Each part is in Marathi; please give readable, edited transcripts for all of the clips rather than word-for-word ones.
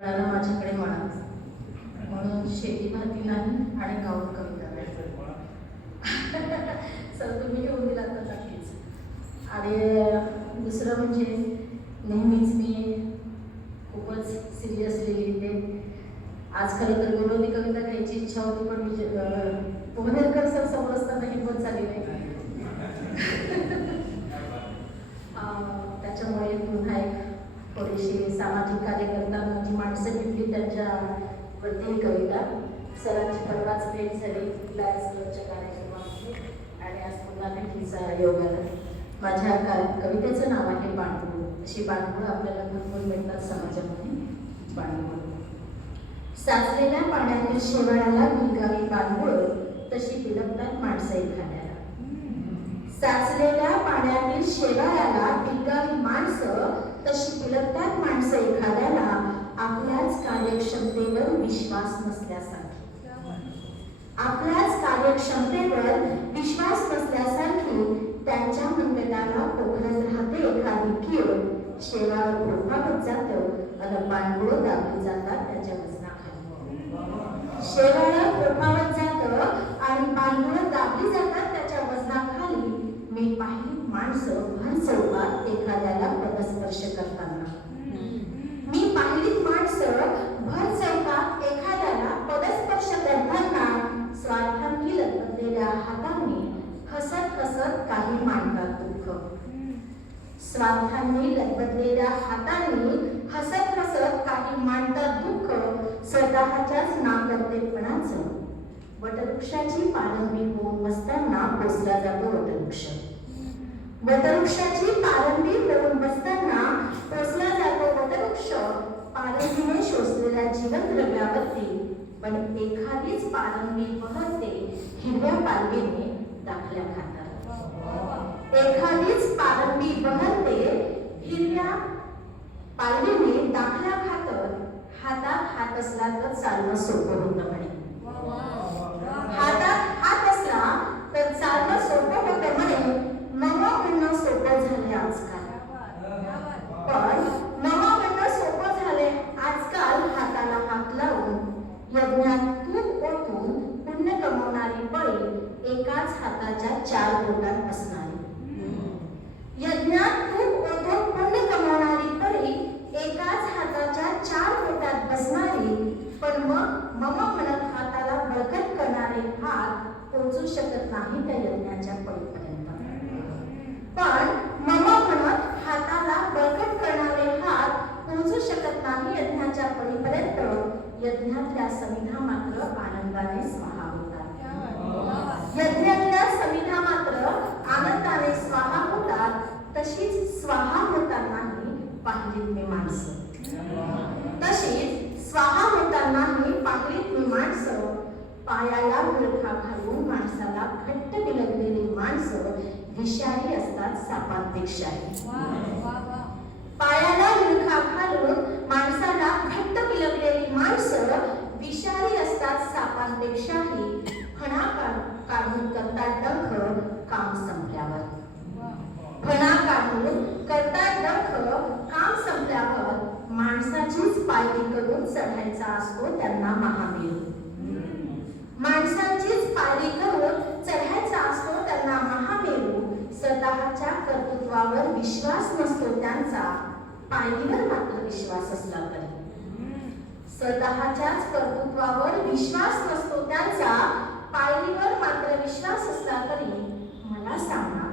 म्हणाला माझ्याकडे म्हणा म्हणून शेती भाती नाही आणि गाऊन कविता नाही. सर तुम्ही घेऊन दिला तर नक्कीच. आणि दुसरं म्हणजे नेहमीच मी खूपच सिरियसली लिहिते. आज खरं तर विनोदी कविता घ्यायची इच्छा होती, पण पुणेकर सर समोर असताना हिंमत झाली नाही. त्याच्यामुळे पुन्हा एक थोडीशी सामाजिक कार्य करताना जी माणसं भेटली त्यांच्यावरती कविता. सरांची परवाच भेट झाली लायन्स क्लबच्या कार्यक्रमामध्ये आणि आज पुन्हा भेटीचा योग आला. माझ्या कवितेचं नाव आहे बाणगुळ. अशी बाणगुळ आपल्याला भरपूर मिळतात समाजामध्ये. बाणगुळ. साचलेल्या पाण्यातील शेवाळाला भिलगावी बाणगुळ तशी बिलगतात माणसं एखाद्याला. साचलेल्या पाण्यातील शेवाळाला भिलगावी माणसं तशी बिलगतात माणसं एखाद्याला. आपल्याच कार्यक्षमतेवर विश्वास नसल्यासारखी. आपल्याच कार्यक्षमतेवर विश्वास नसल्यासारखी त्यांच्या मनगटाला पोखरत राहते एखादी कीड. शेवाळ फोफावत जातं आणि बाणगुळ दाबली जातात त्याच्या वजनाखाली. शेवाळ फोफावत जातं आणि बाणगुळ दाबली जातात त्याच्या वजनाखाली. मी पाहिली माणसं भर चौकात एखाद्याला पदस्पर्श करताना. मी पाहिली माणसं भर चौकात एखाद्याला पदस्पर्श करताना. स्वार्थांनी लटकलेल्या हातांनी हसत हसत काही मांडतात दुःख. स्वार्थांनी लटकलेल्या हातांनी हसत हसत काही मांडतात दुःख. स्वतःच्याच नाकर्तेपणाचं. वटवृक्षाची पारंबी होऊन बसताना पोसला जातो वटवृक्ष. वटवृक्षाची पारंबी होऊन बसताना पोसला जातो वटवृक्ष. पारंबीने शोषलेल्या जीवनद्रव्यावरती. पण एखादीच पारंबी बहरते हिरव्या पालवीने दाखल्या खातात. एखादीच पारंबी बहरते हिरव्या पालवीने दाखल्या खातात. हातात हात असला तर चालणं सोपं होतं म्हणे. हातात हात असला तर चालणं सोपं होतं म्हणे. नवं म्हणणं सोपं झाले आजकाल. पण नवं म्हणणं सोपं झाले आजकाल. हाताला हात लावून यज्ञात तूप ओतून पुण्य कमवणारी बळी एकाच हाताच्या 4 बोटात बसणारी. यज्ञात तूप ओतून पुण्य कमवणारी बळी एकाच हाताच्या 4 बोटात बसणारी. पण मग मम म्हणत हाताला बळकट करणारे हात पोचू शकत नाही त्या यज्ञाच्या पळीपर्यंत. पण मम म्हणत हाताला बळकट करणारे हात पोचू शकत नाही यज्ञाच्या पळीपर्यंत. यज्ञातल्या समिधा मात्र आनंदाने स्वाहा होतात. यज्ञातल्या समिधा मात्र आनंदाने स्वाहा होतात. तशीच स्वाहा होतानाही पाहिलीत मी माणसं. तशीच स्वाहा होतानाही पाहिलीत मी माणसं. पायाला विळखा घालून माणसाला घट्ट बिलगलेली माणसं विषारी असतात सापांपेक्षाही. पायाला विळखा घालून माणसाला घट्ट बिलगलेली माणसं विषारी असतात सापांपेक्षाही. फणा काढून करतात डंख काम संपल्यावर. फणा काढून करतात डंख काम संपल्यावर. माणसाचीच पायरी करून चढायचा असतो त्यांना महामेरू. माणसाचीच पायरी करून चढायचा असतो त्यांना महामेरू. स्वतःच्या कर्तृत्वावर विश्वास नसतो त्यांचा. पायरीवर मात्र विश्वास असला तरी. स्वतःच्याच कर्तृत्वावर विश्वास नसतो त्यांचा. पायरीवर मात्र विश्वास असला तरी. मला सांगा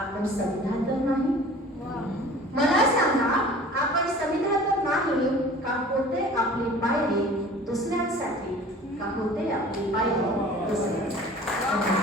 आपण समिधा तर नाही. मला सांगा आपण समिधा तर नाही. का होते आपली पायरी दुसऱ्यांसाठी. का होते आपली पायरी दुसऱ्यांसाठी.